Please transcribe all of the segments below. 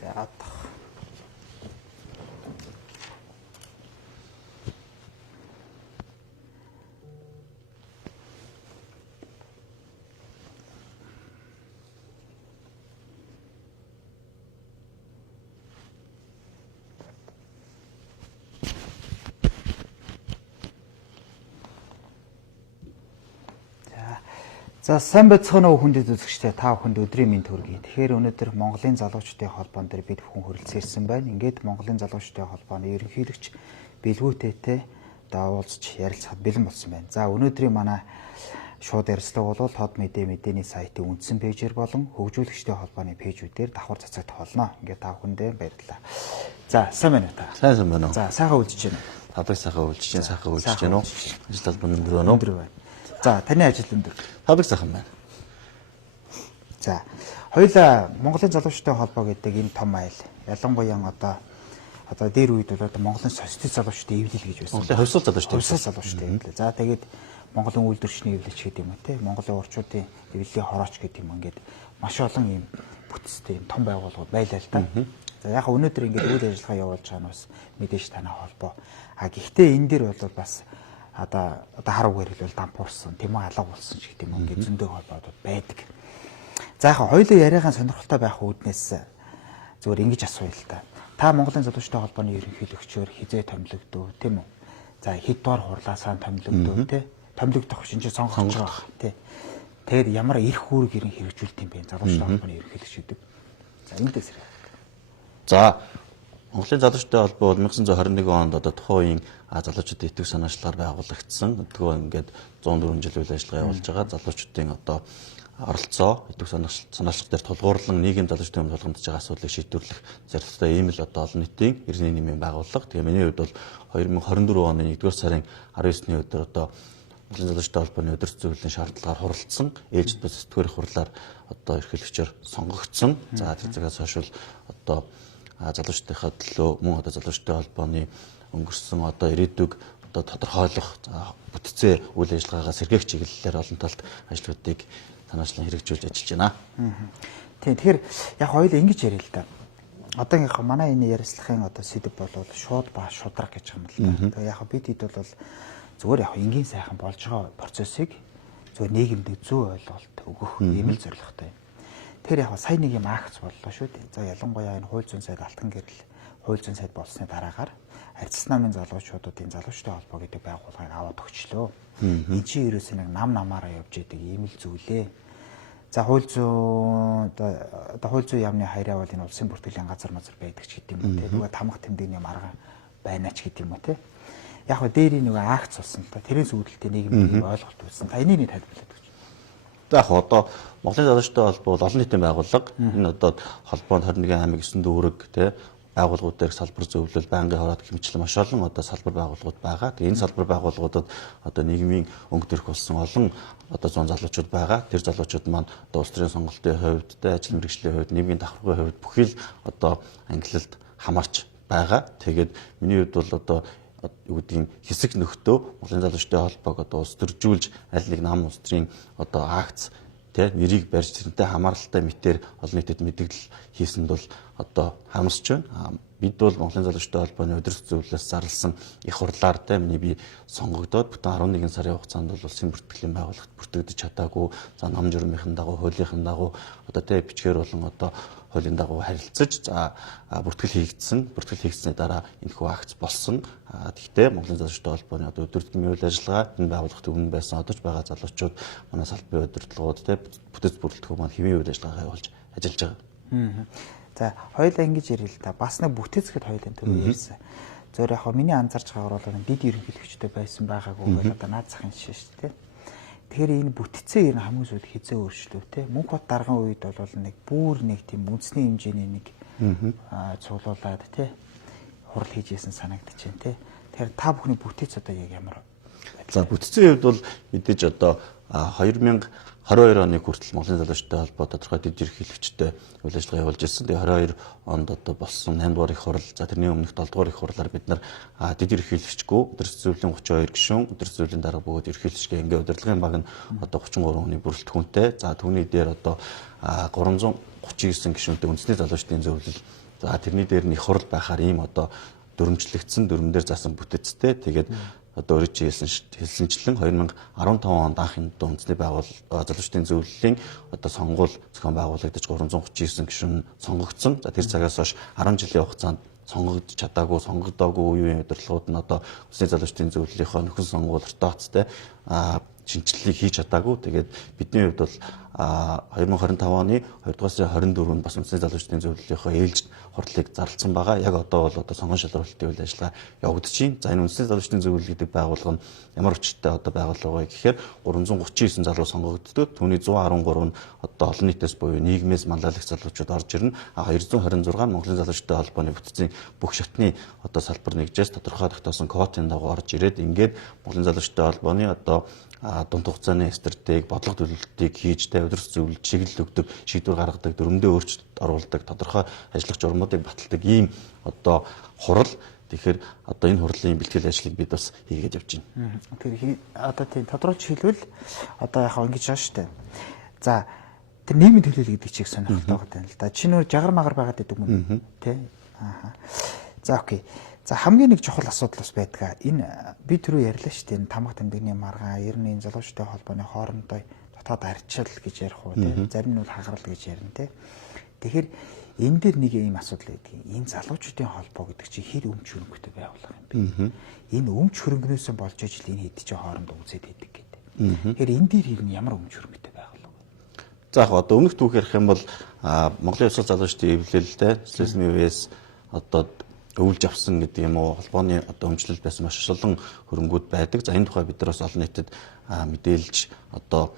За За сайн байцгаана уу хүндэт үзэгчдээ та бүхэнд өдрийн мэнд хүргэе. Тэгэхээр өнөөдөр Монголын залуучдын холбоон дээр бид бүхэн хүрэлцээрсэн байна. Ингээд Монголын залуучдын холбооны ерөнхийлөгч Билгүүтэйтэй уулзч ярилцахад бэлэн болсон байна. За өнөөдрийн манай шууд ярилцлага бол хот мэдээний сайтын үндсэн пэйжээр болон хөгжүүлэгчдийн холбооны пэйжүүдээр давхар цацагдах болно. Ингээд та бүхэндээ баярлалаа. За сайн байна уу та? Сайн байна уу? За сайхан үлдэж байна уу? Тавдаг сайхан үлдэж байна, сайхан үлдэж байна уу? Ажил талбар өндөр байна уу? Өндөр байна. За таны ажил өндөр. Тавдаг сайхан байна. За хоёулаа Монголын залуучдын холбоо гэдэг энэ том айл. Ялангуяа одоо дээр үед бол Монголын социалист залуучдын эвлэл гэж байсан. Монголын хувьсгал залуучдын эвлэл. За тэгээд Монголын үйлдвэрчний эвлэлч гэдэг юм уу те. Монголын орчуудын эвлэлийн хорооч гэдэг юм ингээд маш олон ийм бүтцтэй ийм том байгууллагууд байлаа л да. За яг өнөөдөр ингээд үйл ажиллагаа явуулж байгаа нь бас мэдээж танай холбоо. Гэхдээ энэ дээр бол бас одоо хар үгээр хэлбэл дампуурсан, тийм үү, алга болсон ч гэдэг юм ингээд зөндөө холбоодод байдаг. За яг хоёулаа яриагаан сонирхолтой байх үүднээс зүгээр ингэж асууя л та. Та Монголын залуучдын холбооны ерөнхийлөгчөөр хизээ томилогдов, тийм үү? За хэд доор хурлаасаа томилогдов, тийм? Томилогдох шинжээ сонгож байгаа, тийм. Тэгээд ямар эрх үүрэг ирэн хэрэгжүүлт юм бэ? Залуучдын холбооны ерөнхийлөгч гэдэг. За эндээс хэрэг. За Монголын залуучдын холбоо бол 1921 онд одоо тухайн үеийн залуучуудын итгэх санаачлагаар байгуулагдсан. Өдгөө ингээд 104 жил үйл ажиллагаа явуулж байгаа залуучуудын одоо оролцоо идэвх санаачлагч дээр тулгуурлан нийгэм залуучдын өмнө тулгамдж байгаа асуудлыг шийдвэрлэх зорилготой ийм л одоо олон нийтийн эрзний нийгмийн байгууллага. Тэгээ миний хувьд бол 2024 оны 1-р сарын 19-ний өдөр одоо Монголын залуучдын холбооны өдөр зөвлөлийн шаардлагаар хуралдсан. Ээлжид бас сэтгүүрийн хурлаар одоо ерхийлөгчөөр сонгогдсон. За тэр цагаас хойш одоо залуучдынхаа төлөө мөн одоо залуучдын холбооны өнгөрсөн одоо ирээдүг одоо тодорхойлох бүтцээ үйл ажиллагаагаа сэргээх чиглэлээр олон талд ажлуудыг санаачлан хэрэгжүүлж ажиллаж байна. Тийм. Тэгэхээр яг хоёул ингэж ярил л да. Одоо яг манай энэ ярилцлагын одоо сэдэв бол шууд ба шудраг гэж юм л да. Тэгээ яг бид хэд бол зүгээр яг энгийн сайхан болж байгаа процессыг зүгээр нийгэмд зөв ойлголт өгөх ийм л зорилготой юм. Тэр яг сайн нэг юм акц боллоо шүү дээ. За ялангуяа энэ хууль зүйн сайд алтан гэрэл хууль зүйн сайд болсны дараагаар арчс намын залуучуудын залуучдын холбоо гэдэг байгууллагыг аваад өгчлөө. Энэ чинь ерөөсөө нэг намаараа явж идэг ийм л зүйлээ. За хууль зүйн одоо хууль зүйн яамны хайраа бол энэ улсын бүртгэлийн газар мазар байдаг ч гэдэг юм уу те. Нөгөө тамга тэмдэгний марга байна ч гэдэг юм уу те. Яг хөө дээр нөгөө акц болсон та тэрээс үүдэлтэй нийгэмийн ойлголт үүссэн. Та энийг тайлбарлаад өгч. За яг одоо Монголын залуучдын холбоо олон нийтийн байгууллага. Энэ одоо холбоонд 21 аймаг 9 дүүрэг те байгууллагууд дээр салбар зөвлөл, байнгын хороод хэмжлэн маш олон одоо салбар байгууллагууд байгаа. Тэгээ энэ салбар байгууллагуудад одоо нийгмийн өнгө төрх болсон олон одоо 100 залуучууд байгаа. Тэр залуучууд маань одоо улс төрийн сонголтын хувьд, ажил мэргэжлийн хувьд, нийгмийн давхаргын хувьд бүхий л одоо ангилалд хамаарч байгаа. Тэгээд миний хувьд бол одоо юу гэдгийг хэсэг нөхдөө Монголын залуучдын холбоог одоо улс төржүүлж аль нэг нам улс төрийн одоо акц тэ нэрийг барьж тэрнтэй хамааралтай мэтээр олон нийтэд мэдээлэл хийсэнд бол одоо харамсч байна. Бид бол Монголын залуучдын холбооны өдөр зөвлөлөөс зарласан их хурлаар тэ миний би сонгогдоод бүтэн 11 сарын хугацаанд бол улсын бүртгэлийн байгууллагт бүртгэгдэж чадаагүй. За нам журмынхын дагуу, хуулийнхын дагуу одоо тэ бичгээр болон одоо хуулийн дагуу харилцаж за бүртгэл хийгдсэн. Бүртгэл хийгдсэний дараа энэхүү акц болсон. Тэгэхдээ Монголын залуучдын холбооны одоо өдөртмийн үйл ажиллагаа энэ байгууллагт өмнө байсан одоо ч байгаа залуучууд манай салбарын удирдлагууд тэ бүтэц бүрэлдэхүүн маань хэвийн үйл ажиллагаа явуулж ажиллаж байгаа. За хоёулаа ингэж ярил л да. Бас нэг бүтэцгэд хоёулын төв ярьсан. Зөвөр яг миний анзаарч байгаагаар бол бид ерөнхийлөгчтэй байсан байгаагүй бол одоо наад захын жишээ шүү дээ. Тэгэхээр энэ бүтцээ ер нь хамгийн сүүлд хизээ өөрчлөв те. Мөнх бот дарган үед бол нэг бүр нэг тийм үндэсний хэмжээний нэг цуглуулад те хурал хийжсэн санагдаж байна те. Тэгэхээр та бүхний бүтэц одоо яг ямар вэ? За бүтцийн хувьд бол мэдээж одоо 2022 оны хүртэл Монголын залуучуудтай холбоо тодорхой дэд ерөнхийлөгчтэй үйл ажиллагаа явуулж ирсэн. Тэгээ 22 онд одоо болсон 8 дугаар их хурал, за тэрний өмнөх 7 дугаар их хурлаар бид нар дэд ерөнхийлөгчгүй өдөр зөвлөлийн 32 гишүүн, өдөр зөвлөлийн дарга бөгөөд ерөнхийлөгчгээ ингээ удирдлагын баг нь одоо 33 хүний бүрэлдэхүүнтэй. За түүний дээр одоо 339 гишүүнтэй үндэсний залуучдын зөвлөл. За тэрний дээр нь их хурал байхаар ийм одоо дүрмжлэгдсэн, дүрмэн дээр заасан бүтэцтэй. Тэгээд одоо өөрөөр хэлсэнчлэн 2015 онд анхны үндэсний залуучдын зөвлөлийн одоо сонгуул зохион байгуулагдаж 339 гишүүн сонгогдсон. За тэр цагаас хойш 10 жилийн хугацаанд сонгогдож чадаагүй, сонгогдоогүй үеийн удирдлагууд нь одоо үндэсний залуучдын зөвлөлийнхөө нөхөн сонгуул ортооцтой шинжилгээг хийж чадаагүй. Тэгээд бидний хувьд бол 2025 оны 2 дугаар сарын 24-нд бас үндэсний залуучдын зөвлөлийнхөө ээлжид хурлыг зарласан байгаа. Яг одоо бол одоо сонгон шалралтын үйл ажиллагаа явагдаж байна. За энэ үндэсний залуучдын зөвлөл гэдэг байгууллага нь ямар өчтөй одоо байгууллага вэ гэхээр 339 залуу сонгогддог. Түүний 113 нь одоо олон нийтээс буюу нийгмээс манлайлагч залуучууд орж ирнэ. 226 нь Монголын залуучдын холбооны бүтцийн бүх шатны одоо салбар нэгжээс тодорхой тогтоосон квотын дагуу орж ирээд ингээд Монголын залуучдын холбооны одоо дунд хугацааны стратеги, бодлого төлөвлөлтийг хийж өдөрс зөвлөж, чиглэл өгдөг, шийдвэр гаргадаг, дүрмдээ өөрчлөлт оруулдаг, тодорхой ажиллах журмуудыг баталдаг ийм одоо хурал. Тэгэхээр одоо энэ хурлын бэлтгэл ажлыг бид бас хийгээд явж байна. Тэгэхээр одоо тийм тодорхойлж хэлбэл одоо яг ингэж байна шүү дээ. За тэр нийгмийн төлөөлөл гэдэг чиг сонирхолтой байгаа юм л да. Чи нөр жагар магар байгаад байдаг юм тий. За окей. За хамгийн нэг чухал асуудал бас байдаг. Энэ би түрүү ярьлаа шүү дээ. Энэ тамга тэмдэгний маргаан, ер нь энэ залуучдын холбооны хоорондоо дотоод арчил гэж ярих уу тий. Зарим нь бол хагарал гэж ярина тий. Тэгэхээр энэ дээр нэг ийм асуудал байдаг. Энэ залуучдын холбоо гэдэг чинь хэр өмч хөрөнгөтэй байгууллага юм бэ? Энэ өмч хөрөнгнөөс болж ижил энэ хэд чинь хоорондоо үзээд байдаг гэдэг. Тэгэхээр энэ дээр ер нь ямар өмч хөрөнгөтэй байгууллага вэ? За яг одоо өмнөх түүх ярих юм бол Монголын Улс залуучдын эвлэлтэй СМВ-с одоо өвлж авсан гэдэг юм уу холбооны одоо өмчлөл байсан маш олон хөрөнгүүд байдаг. За энэ тухай бид нар бас олон нийтэд мэдээлж одоо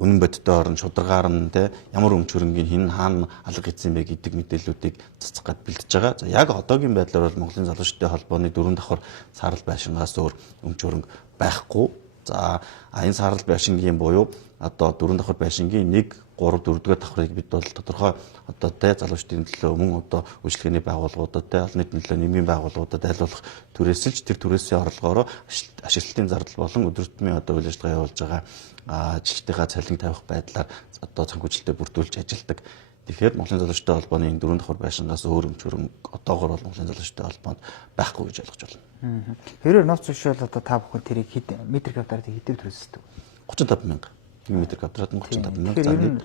үнэн бодиттой орон шударгаар нь те ямар өмч хөрөнгийн хин хаана алга хийсэн бэ гэдэг мэдээллүүдийг цацах гад бэлдэж байгаа. За яг одоогийн байдлаар бол Монголын залуучдын холбооны 4 давхар саарал байшингаас өөр өмч хөрөнгө байхгүй. За энэ саарал байшингийн буюу одоо 4 давхар байшингийн 1 3 4 дугаар давхрыг бид бол тодорхой одоо тэ залуучдын төлөө мөн одоо үйлчлэгээний байгууллагуудад тэ олон нийтийн төлөө нэмийн байгууллагуудад айлуулах түрээсэлж тэр түрээсийн орлогоороо ашиглалтын зардал болон өдөртмийн одоо үйл ажиллагаа явуулж байгаа ажилтнуудаа цалин тавих байдлаар одоо санхүүжилтэд бүрдүүлж ажилладаг. Тэгэхээр Монголын залуучдын холбооны энэ 4 давхар байшингаас өөр өмч хөрөнгө одоогоор бол Монголын залуучдын холбоонд байхгүй гэж ойлгож байна. Хэрвээ ноц зөвшөөрөл одоо та бүхэн тэрийг хэд метр квадрат хэдэв төрөсдөг? 35,000 метр квадрат нь 35,000.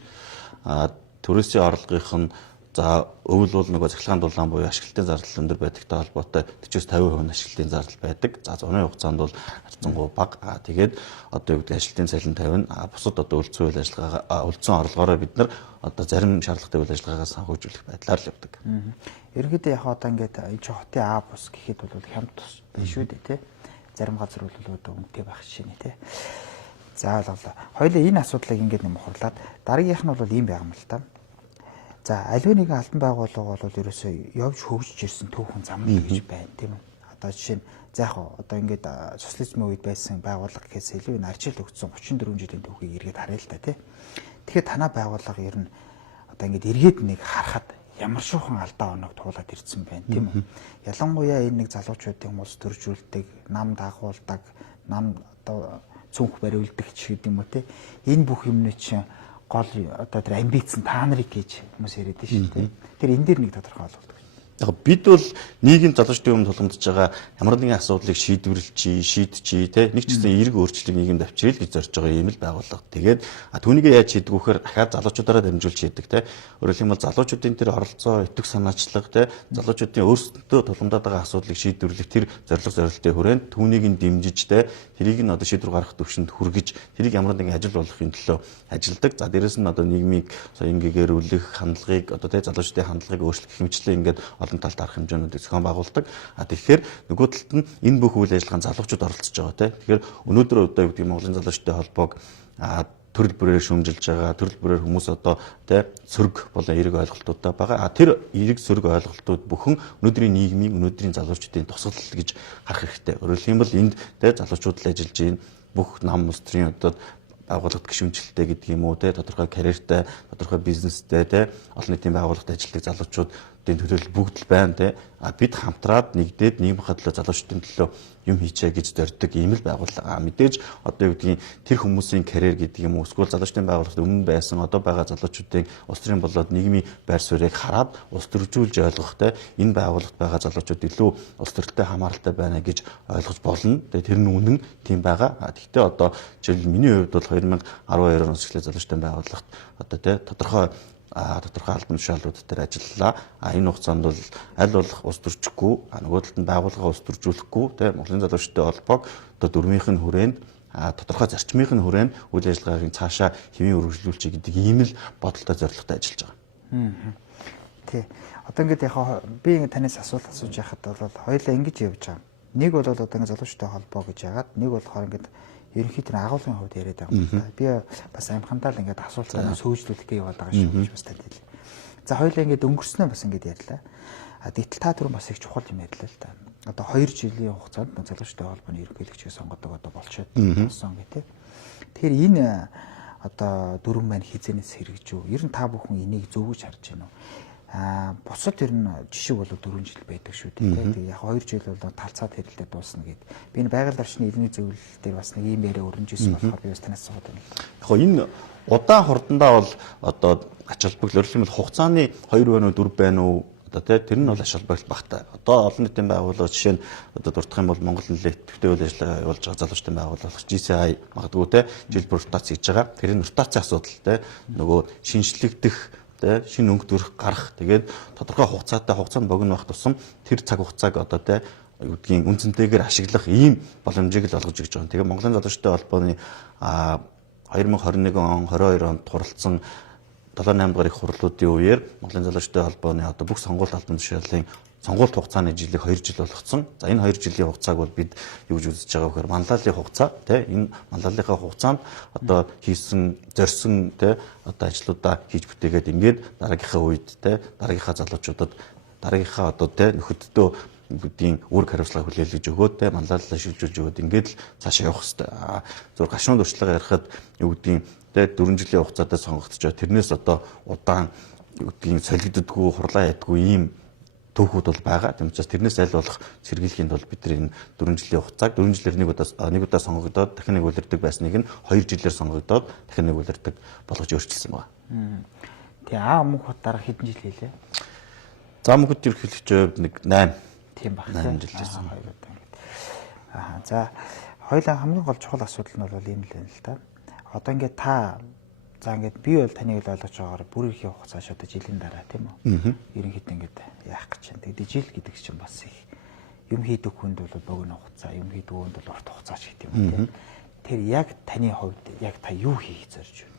Түрээсийн орлогынх нь за өвөл бол нөгөө цахилгаан дулаан буюу ашиглалтын зардал өндөр байдагтай холбоотой 40-50% ашиглалтын зардал байдаг. За зуны хугацаанд бол харьцангуй бага. Тэгээд одоо юу гэдэг ашиглалтын цалин 50, бусад одоо үлдсэн үйл ажиллагаа үлдсэн орлогоороо бид нар одоо зарим шаардлагатай үйл ажиллагаагаа санхүүжүүлэх байдлаар л явдаг. Ерөнхийдөө яг одоо ингээд энэ хотын А бус гэхэд бол хямд тус биш шүү дээ тий. Зарим газар бол өнгөтэй байх жишээ тий. За ойлголоо. Хоёулаа энэ асуудлыг ингээд нэм хурлаад дараагийнх нь бол ийм байгаа юм л та. За аливаа нэгэн албан байгууллага бол ерөөсөө явж хөгжиж ирсэн түүхэн зам гэж байна тийм үү. Одоо жишээ нь за яг одоо ингээд социализмын үед байсан байгууллага гэхээс илүү энэ арчил өгсөн 34 жилийн түүхийг эргээд харъя л та тий. Тэгэхээр танай байгууллага ер нь одоо ингээд эргээд нэг харахад ямар шуухан алдаа оног туулаад ирсэн байна тийм үү. Ялангуяа энэ нэг залуучуудын улс төржүүлдэг, нам дагуулдаг, нам одоо цүнх бариулдаг ч гэдэг юм уу те. Энэ бүх юмны чинь гол одоо тэр амбиц нь та нарыг гэж хүмүүс яриад шүү дээ. Тэр энэ дээр нэг тодорхой олгодог. Яг бид бол нийгэм залуучдын өмнө тулгамдж байгаа ямар нэгэн асуудлыг шийдчихье те нэг ч гэсэн эерэг өөрчлөлийг нийгэмд авчирэл гэж зорж байгаа юм л байгууллага. Тэгээд түүнийг яаж хийдэг вөхөр дахиад залуучуудаараа дамжуулж хийдэг те. Өөрөөр хэлбэл залуучуудын тэр оролцоо, итгэх санаачлага те залуучуудын өөрсдөө тулгамдаад байгаа асуудлыг шийдвэрлэх тэр зорилттой хүрээнд түүнийг нь дэмжиж те тэрийг нь одоо шийдвэр гаргах төвшөнд хүргэж тэрийг ямар нэгэн ажил болгохын төлөө ажилдаг. За дээрэс нь одоо нийгмийг ингээгээрүүлэх хандлагыг одоо те залуучдын хандлагыг өөрчлөх хэмжлээ ингээд олон талд арах хэмжээнүүдийг зохион байгуулдаг. Тэгэхээр нөгөө талд нь энэ бүх үйл ажиллагаанд залуучууд оролцож байгаа тийм. Тэгэхээр өнөөдөр одоо юу гэдэг Монголын залуучдын холбоог төрөл бүрээр шүүмжилж байгаа. Төрөл бүрээр хүмүүс одоо тийм сөрөг болон эерэг ойлголтуудтай байгаа. Тэр эерэг сөрөг ойлголтууд бүхэн өнөөдрийн нийгмийн өнөөдрийн залуучдын тусгал гэж харах хэрэгтэй. Өөрөөр хэлбэл энд тийм залуучууд л ажиллаж байна. Бүх нам мөстрийн одоо байгууллагт гишүүнчлэлтэй гэдэг юм уу те тодорхой карьертай, тодорхой бизнестэй те олон нийтийн байгууллагад ажилладаг залуучуудын төлөөлөл бүгд л байна те. Бид хамтраад нэгдээд нийгмийн төлөө залуучуудын төлөө юм хийчээ гэж зорддог ийм л байгууллага. Мэдээж одоо юу гэдгийг тэр хүмүүсийн карьер гэдэг юм уу эсвэл залуучдын байгууллагад өмнө байсан одоо байгаа залуучуудын улс төрийн болоод нийгмийн байр суурийг хараад улс төржүүлж ойлгох те энэ байгууллагад байгаа залуучууд илүү улс төрөлтэй хамааралтай байна гэж ойлгож болно. Тэгээ тэр нь үнэн тийм байгаа. Гэхдээ одоо жишээл миний хувьд бол 2012 оноос эхлээд залуучдын байгууллагт одоо те тодорхой албан тушаалууд дээр ажиллалаа. Энэ хугацаанд бол аль болох улс төрчихгүй, нөгөө талд нь байгууллага улс төржүүлэхгүй, тэ Монголын залуучдын холбоог одоо дөрмийнх нь хүрээнд тодорхой зарчмынх нь хүрээнд үйл ажиллагаагийн цаашаа хэвийн үргэлжлүүлчих гэдэг ийм л бодолтой зорилготой ажиллаж байгаа. Тий. Одоо ингээд яг би ингээд танаас асуулт асууж яхад бол хоёулаа ингэж явж байгаа. Нэг бол одоо ингээд залуучдын холбоо гэж яагаад, нэг болохоор ингээд ерөнхийдөө агуулгын хувьд яриад байгаа юм байна. Би бас амхандаа л ингээд асуултаа сөөжлүүлэх гэж яваад байгаа шүү гэж бас тань хэлээ. За хоёулаа ингээд өнгөрснөө бас ингээд ярьлаа. Гэтэл та түрүүн бас их чухал юм ярьлаа л да. Одоо 2 жилийн хугацаанд залуучдын холбооны ерөнхийлөгчийг сонгодог одоо болчиход болсон гэх тээ. Тэгэхээр энэ одоо дөрвөн маань хизэнээс хэрэгжүү. Ер нь та бүхэн энийг зөвгөж харж байна уу? Бусад ер нь жишээ бол 4 жил байдаг шүү дээ. Тэгээ яг 2 жил бол талцаад хэрэлдээ дуусна гэд. Би энэ байгаль орчны эзний зөвлөл дээр бас нэг юм яриа өрнөжсэн болохоор би бас танаас асууад байна. Яг энэ удаан хурдандаа бол одоо ач холбогдол өрөлмөл хугацааны 2 байна уу 4 байна уу одоо тэр нь бол ач холбогдол багтай. Одоо олон нийтийн байгууллага жишээ нь одоо дурдах юм бол Монгол нэлээд төвтэй үйл ажиллагаа явуулж байгаа залуучдын байгууллага GCI магадгүй те жил бүр ротац хийж байгаа. Тэр нь ротацийн асуудал те нөгөө шинжлэгдэх шинэ өнгө төрх гарах тэгээд тодорхой хугацаанд богино байх тусам тэр цаг хугацааг одоо те юудгийн үнцэнтэйгээр ашиглах ийм боломжийг л олгож өгч байгаа. Тэгээд Монголын залуучдын холбооны 2021 он 22 онд хуралдсан 7-8 дугаар их хурлуудын үеэр Монголын залуучдын холбооны одоо бүх сонгуульт албан тушаалын сонгуульт хугацааны жилийг 2 жил болгоцсон. За энэ 2 жилийн хугацааг бол бид юу гэж үзэж байгаа вэхээр манлайлалын хугацаа тий энэ манлайлалынхаа хугацаанд одоо хийсэн зорьсон тий одоо ажлуудаа хийж бүтээгээд ингээд дараагийнхаа үед тий дараагийнхаа залуучуудад дараагийнхаа одоо тий нөхөддөө гэдгийн үүрэг хариуцлага хүлээлгэж өгөөд тий манлайлалаа шилжүүлж өгөөд ингээд цаашаа явах хэрэгтэй. Зөв гашуун туршлагаа ярихад юу гэдгийг тий 4 жилийн хугацаатай сонгогдож байгаа. Тэрнээс одоо удаан юу гэдгийг солигддоггүй хурлаа ядгүй ийм төвхүүд бол байгаа. Тийм учраас тэрнээс аль болох сэргийлэхийн тулд бид энэ 4 жилийн хугацааг 4 жилээр нэг удаа сонгогдоод дахин нэг үлддэг байсныг нь 2 жилээр сонгогдоод дахин нэг үлддэг болгож өөрчилсөн байна. Тэгээ мөнх хот дараа хэдэн жил хийлээ? За мөнхөд ерөнхийлөгчөд нэг 8. Тийм баг. 8 жил хийсэн. За хоёулаа хамгийн гол чухал асуудал нь бол ийм л байна л да. Одоо ингээд та за ингээд би бол таныг л ойлгож байгаагаар бүр их хугацааш одоо жилийн дараа тийм үү? Ерөнхийдөө ингээд яах гэж байна. Тэгээд жил гэдэг чинь бас их юм хийдэг хүнд бол богино хугацаа, юм хийдэг хүнд бол урт хугацаач гэдэг юм тийм. Тэр яг таны хувьд яг та юу хийх зорж байна?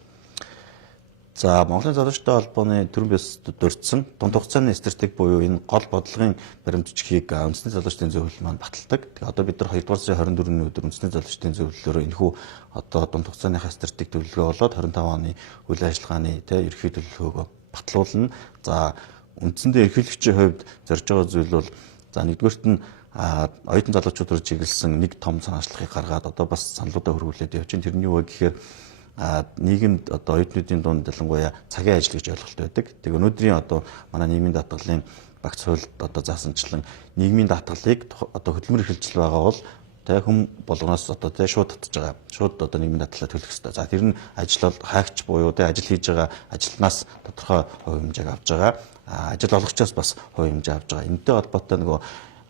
За Монголын залуучдын холбооны төрийн бяс дурдсан дунд хугацааны стратеги буюу энэ гол бодлогын баримтчгийг үндэсний залуучдын зөвлөл маань баталдаг. Тэгээ одоо бид нар 2 дугаар сарын 24-ний өдөр үндэсний залуучдын зөвлөлөөр энэхүү одоо дунд хугацааныхаа стратеги төлөвлөгөө болоод 25 оны үйл ажиллагааны ерхий төлөвлөгөөгөө батлуулна. За үндсэндээ ерхийлөгчийн хувьд зорж байгаа зүйл бол за нэгдүгээрт нь оюутан залуучуудаар чиглэсэн нэг том санаачлалыг гаргаад одоо бас саналуудаа хөрвүүлээд явж байна. Тэрний юу вэ гэхээр нийгэмд одоо оюутнуудын дунд ялангуяа цагийн ажил гэж ойлголт байдаг. Тэгээ өнөөдрийн одоо манай нийгмийн даатгалын багц хуульд одоо заасанчлан нийгмийн даатгалыг одоо хөдөлмөр эрхэлжил байгаа бол хүн болгоноос одоо шууд татж байгаа. Шууд одоо нийгмийн даатгалаа төлөх хэрэгтэй. За тэр нь ажил хаагч буюу ажил хийж байгаа ажилтнаас тодорхой хувь хэмжээг авж байгаа. Ажил олгогчоос бас хувь хэмжээ авж байгаа. Энэтэй холбоотой нөгөө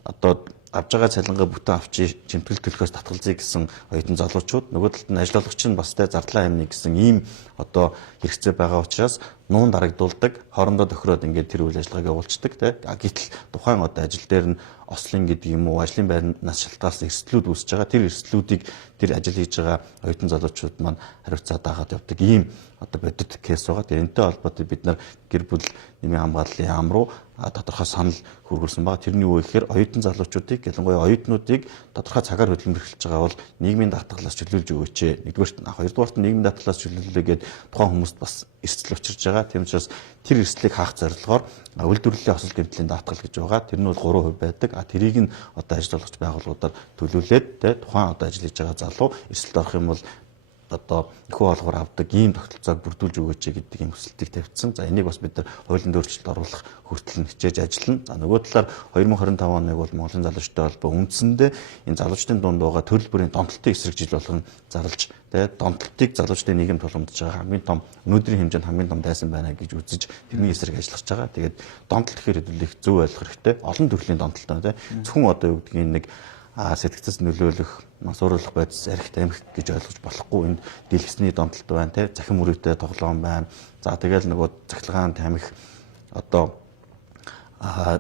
одоо авж байгаа цалингаа бүтэн авчи чимтгэл төлөхөөс татгалзъя гэсэн оюутан залуучууд нөгөө талд нь ажил олгогч нь бас зарлаа амны гэсэн ийм одоо хэрэгцээ байгаа учраас нуун дарагдуулдаг хоорондоо тохироод ингээд тэр үйл ажиллагааг явуулцдаг гэтэл тухайн одоо ажил дээр нь ослын гэдэг юм уу ажлын байрнаас шалтгаалсан эрсдлүүд үүсэж байгаа тэр эрсдлүүдийг тэр ажил хийж байгаа оюутан залуучууд маань хариуцаад дагаад явдаг ийм одоо бодит кейс байгаа. Тэгээ энэтэй холбоотой бид нар гэр бүл нэмийн хамгааллын яам руу тодорхой санал хөргүүлсэн байгаа. Тэрний юу гэхээр оюутан залуучуудыг ялангуяа оюутнуудыг тодорхой цагаар хөдөлмөр эхэлж байгаа бол нийгмийн даатгалаас чөлөөлж өгөөч. Нэгдүгээрт нь хоёрдугаарт нь нийгмийн даатгалаас чөлөөлөлөөгээд тухайн хүмүүст бас эрсдэл учирж байгаа. Тийм учраас тэр эрсдлийг хаах зорилгоор үйлдвэрлэлийн осол гэмтлийн даатгал гэж байгаа. Тэр нь бол 3% байдаг. Тэрийг нь одоо ажил олгогч байгууллагуудаар төлөвлөлээд тухайн одоо ажил хийж байгаа залуу эрсдэлд орох юм бол одоо нөхөө олгоор авдаг ийм тогтолцоог бүрдүүлж өгөөч гэдэг ийм хүсэлтийг тавьсан. За энийг бас бид нар хуулийн өөрчлөлт оруулах хүртэл нь хичээж ажиллана. За нөгөө талаар 2025 оныг бол Монголын залуучуудын холбоо үндсэндээ энэ залуучдын дунд байгаа төрөл бүрийн донтолтын эсрэг жил болгон зарлж донтолтыг залуучдын нийгэм тулгамдж байгаа хамгийн том өнөөдрийн хэмжээнд хамгийн том дайсан байна гэж үзэж тэрний эсрэг ажиллаж байгаа. Тэгээд донтолт гэхээр хэдүүлэх зөв ойлгох хэрэгтэй. Олон төрлийн донтолт байна зөвхөн одоо юу гэдгийг нэг сэтгцэс нөлөөлөх, мансууруулах байдлаас арх тамхи гэж ойлгож болохгүй. Энд дэлгэсний донтолт байна, захин мөрөөдтэй тоглоом байна. За тэгэл нөгөө цахилгаан тамхи одоо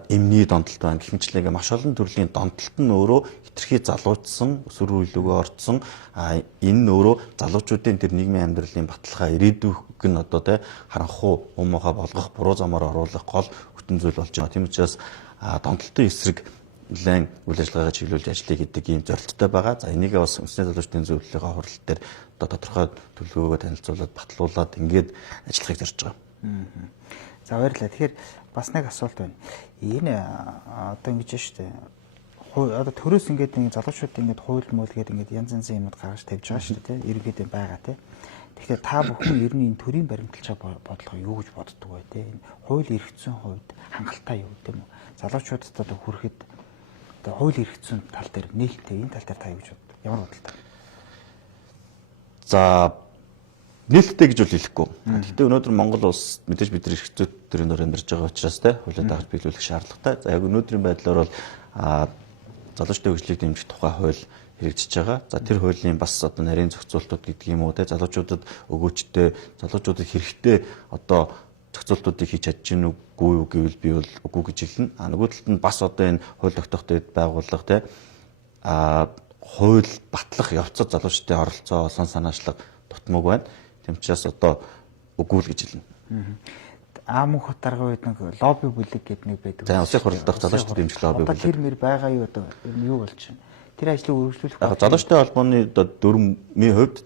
эмний донтолт байна гэх мэтлээ маш олон төрлийн донтолт нь өөрөө хитрхи залуучсан, өсвөр үеийнхөө орцсон энэ нь өөрөө залуучуудын тэр нийгмийн амьдралын баталгаа ирээдүйг нь одоо харанхуй муухай болгох, буруу замаар оруулах гол хүчин зүйл болж байгаа. Тийм учраас донтолтын эсрэг нэлээд үйл ажиллагаагаа чиглүүлж ажиллая гэдэг ийм зорилттой байгаа. За энийгээ бас үндэсний залуучдын зөвлөлийн хурал дээр одоо тодорхой төлөвлөгөөгөө танилцуулаад батлуулаад ингээд ажиллахыг зорж байгаа. За баярлалаа. Тэгэхээр бас нэг асуулт байна. Энэ одоо ингэж байна шүү дээ. Одоо төрөөс ингээд залуучууд ингээд хууль мөл гэдэг ингээд янз янзын юмуд гаргаж тавьж байгаа шүү дээ. Ерөнхийдөө байгаа те. Тэгэхээр та бүхэн ер нь энэ төрийн баримталчаа бодлого юу гэж боддог вэ те? Энэ хууль эрх зүйн хувьд хангалттай юу гэдэм үү? Залуучуудад одоо хүрэхэд хууль эрх зүйн тал дээр нээлттэй энэ тал дээр та юу гэж боддог? Ямар бодолтой? За нээлттэй гэж бол хэлэхгүй. Гэхдээ өнөөдөр Монгол улс мэдээж бид нар эрх зүйн төрөөр амьдарч байгаа учраас хуулиар дагаж биелүүлэх шаардлагатай. За яг өнөөдрийн байдлаар бол залуучдын хөгжлийг дэмжих тухай хууль хэрэгжиж байгаа. За тэр хуулийн бас одоо нарийн зохицуултууд гэдэг юм уу залуучуудад өгөөчтэй, залуучуудад хэрэгтэй одоо зохицуултуудыг хийж чадж гин үгүй юу гэвэл би бол үгүй гэж хэлнэ. Нөгөө талд нь бас одоо энэ хууль тогтоохтой байгууллага хууль батлах явцад залуучдын оролцоо, сон санаачлаг дутмаг байна. Тэм учраас одоо үгүй л гэж хэлнэ. Мөнх хот даргын үед нэг лобби бүлэг гэдэг нэг байдаг. За улсын хурал дахь залуучдын дэмжих лобби бүлэг. Тэр мэр байгаа юу одоо юу болж байна? Тэр ажлыг үргэлжлүүлэх баг. Залуучдын холбооны одоо дөрмийн хувьд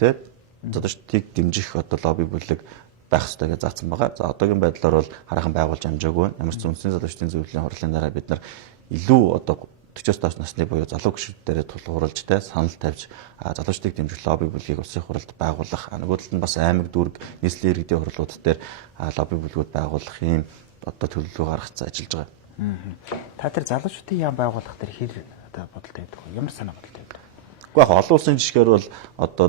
залуучдыг дэмжих одоо лобби бүлэг байх ёстой гэж заасан байгаа. За одоогийн байдлаар бол хараахан байгуулж амжаагүй. Ямар ч үндэсний залуучдын зөвлөлийн хурлын дараа бид нар илүү одоо 40-оос доош насны буюу залуу гишүүдээр тулгуурлаж санал тавьж залуучдыг дэмжих лобби бүлгийг улсын хуралд байгуулах. Нөгөө талд нь бас аймаг дүүрэг нийслэлийн иргэдийн хурлууд дээр лобби бүлгүүд байгуулах юм одоо төлөвлөгөө гаргацсан ажиллаж байгаа. Та тэр залуучдын яам байгуулах дээр хэр одоо бодолтой байдаг вэ? Ямар санаа бодолтой байдаг? Уу яг олон улсын жишгээр бол одоо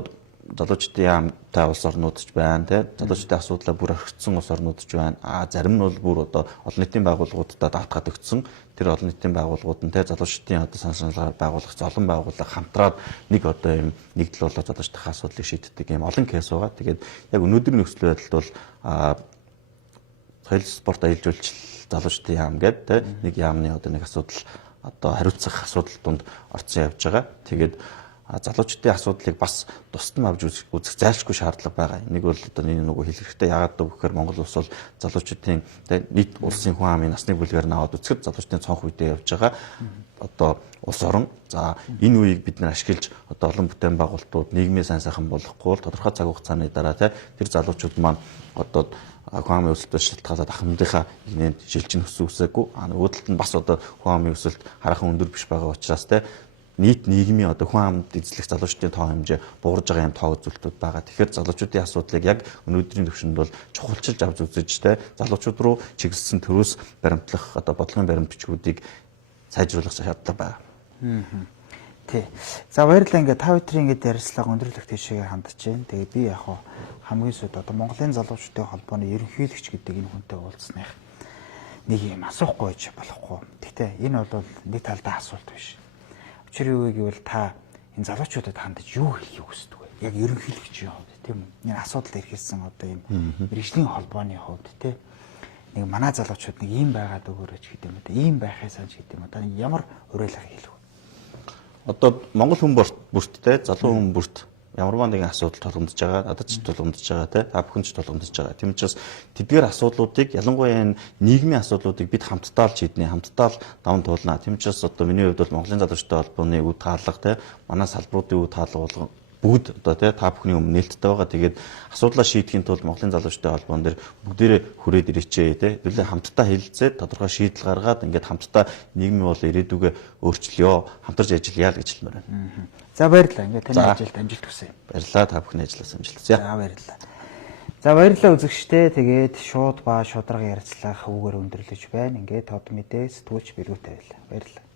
залуучдын яамтай улс орнууд ч байна залуучдын асуудлаа бүр орхицсан улс орнууд ч байна. Зарим нь бол бүр одоо олон нийтийн байгууллагуудад даатгаад өгсөн. Тэр олон нийтийн байгууллагууд нь залуучдын одоо санал байгуулах, золон байгуулах хамтраад нэг одоо юм нэгдэл болоод залуучдын асуудлыг шийддэг юм олон кейс байгаа. Тэгээд яг өнөөдрийн нөхцөл байдалд бол соёл спорт аялал жуулчлал залуучдын яам гэдэг нэг яамны одоо нэг асуудал одоо хариуцах асуудал донд орцсон явж байгаа. Тэгээд залуучдын асуудлыг бас тусдам авч үзэх зайлшгүй шаардлага байгаа. Энийг бол одоо нөгөө хэлэх хэрэгтэй. Яагаад гэвэл Монгол улс бол залуучдын нийт улсын хүн амын насны бүлгээр наваад үзэхэд залуучдын цонх үедээ явж байгаа. Одоо улс орон. За энэ үеийг бид нар ашиглаж одоо олон бүтээн байгуулалтууд нийгмийн сайн сайхан болохгүй бол тодорхой цаг хугацааны дараа тэр залуучууд маань одоо хүн амын өсөлтөд шалтгаалаад ахмадынхаа инээнд шилжин өсөөсөөгүй. Нөгөө талд нь бас одоо хүн амын өсөлт хараахан өндөр биш байгаа учраас нийт нийгмийн одоо хүн амд эзлэх залуучдын тоо хэмжээ буурж байгаа юм тоо үзүүлэлтүүд байгаа. Тэгэхээр залуучдын асуудлыг яг өнөөдрийн төвшөнд бол чухалчилж авч үзэж залуучууд руу чиглэсэн төрөөс баримтлах одоо бодлогын баримт бичгүүдийг сайжруулах шаардлага байгаа. Тий. За баярлалаа. Ингээд та бүхэн ингээд ярилцлага өндөрлөх тийшээ хандж байна. Тэгээ би яг хамгийн сүүлд одоо Монголын залуучдын холбооны ерөнхийлөгч гэдэг энэ хүнтэй уулзсных нэг юм асуухгүй байж болохгүй. Гэхдээ энэ бол нэг талдаа асуулт биш. Учир юу гэвэл та энэ залуучуудад хандаж юу хэлхийг хүсдэг вэ? Яг ерөнхийлөгчийн хувьд тийм үү? Энэ асуудал иргэсэн одоо энэ мэргэжлийн холбооны хувьд тийм нэг манай залуучууд нэг ийм байгаад өгөөрэй гэдэг юм да. Ийм байхаа санаж гэдэг юм да. Ямар уриалга хэлэх вэ? Одоо Монгол хүн бүрт залуу хүн бүрт ямарваа нэгэн асуудал тулгамдж байгаа, надад ч тулгамдж байгаа та бүхэн ч тулгамдж байгаа. Тийм учраас тэдгээр асуудлуудыг ялангуяа энэ нийгмийн асуудлуудыг бид хамтдаа л шийднэ, хамтдаа л даван туулна. Тийм учраас одоо миний хувьд бол Монголын залуучдын холбооны үе таалга манай салбаруудын үе таалга бүгд одоо тий та бүхний өмнө нээлттэй байгаа. Тэгээд асуудлаа шийдэхийн тулд Монголын залуучуудын холбоон дээр бүгдээрээ хүрээд ирээчээ тий. Хэвлээ хамтдаа хэлэлцээд тодорхой шийдэл гаргаад ингээд хамтдаа нийгмийн бол ирээдүгэ өөрчлөё, хамтарч ажиллая л гэж хэлмээр байна. За баярлалаа. Ингээд таны ажилд амжилт хүсье. Баярлалаа, та бүхний ажиллаас амжилт хүсье. За баярлалаа. За баярлалаа үзэгчдээ. Тэгээд шууд ба шударга ярилцлах үгээр өндөрлөж байна. Ингээд тод мэдээ сэтгүүлч бэлгүүтэй байлаа. Баярлалаа.